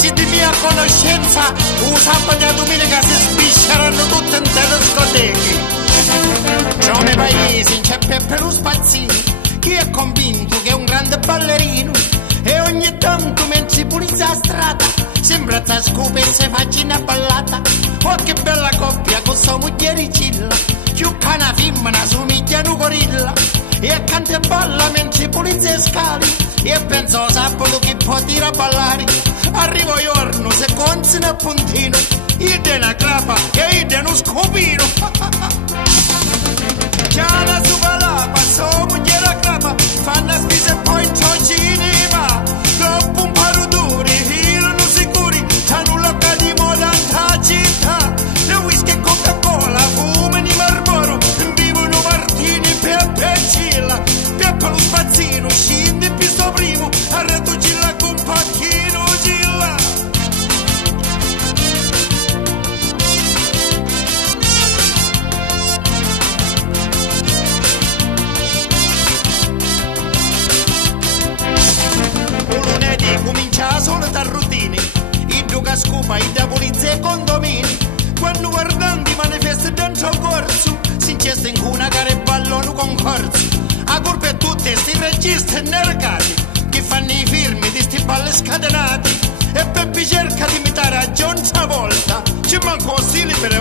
amici di mia conoscenza, un sabato e domenica si sbisceranno tutte in le discoteche. Ciò mi paesi c'è Peppe lo Spazzino, chi è convinto che è un grande ballerino, e ogni tanto mentre pulizza la strada sembra che scopa e si faccia una ballata. Oh che bella coppia con sua moghericilla, più che una femmina somiglia a un gorilla, e canta e balla mentre pulizza le scale, e penso sabato che può dire a ballare. Arrivo giorno se consina a puntino, ide una clapa e ide uno scopino. C'è la sua lapa, sua moglie la clapa, fanno spese e poi in cinema. Troppo un paro duri, non sicuri, c'hanno un locale di moda in città. Le whisky e Coca-Cola, fumo di Marlboro, vivono Martini, Peppe e Cilla. Peppe lo Spazzino, scende pisto primo, arredo Gilla con pacchino Gilla. Comincia la solita routine, i gioca scopa, i da polizia e condomini. Quando guardando i manifesti dentro il corso, si incesta in una gara e ballano concorso. A colpa è tutte sti registi nercati, che fanno i firmi di sti balli scatenati. E Peppi cerca di imitare a John stavolta, ci manco stile per